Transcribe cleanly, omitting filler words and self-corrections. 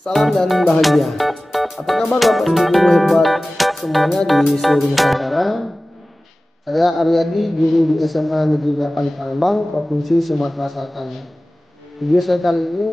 Salam dan bahagia. Apa kabar Bapak Ibu guru hebat semuanya di seluruh Nusantara? Saya Aryadi, guru di SMA Negeri 8 Palembang, Provinsi Sumatera Selatan. Video saya kali ini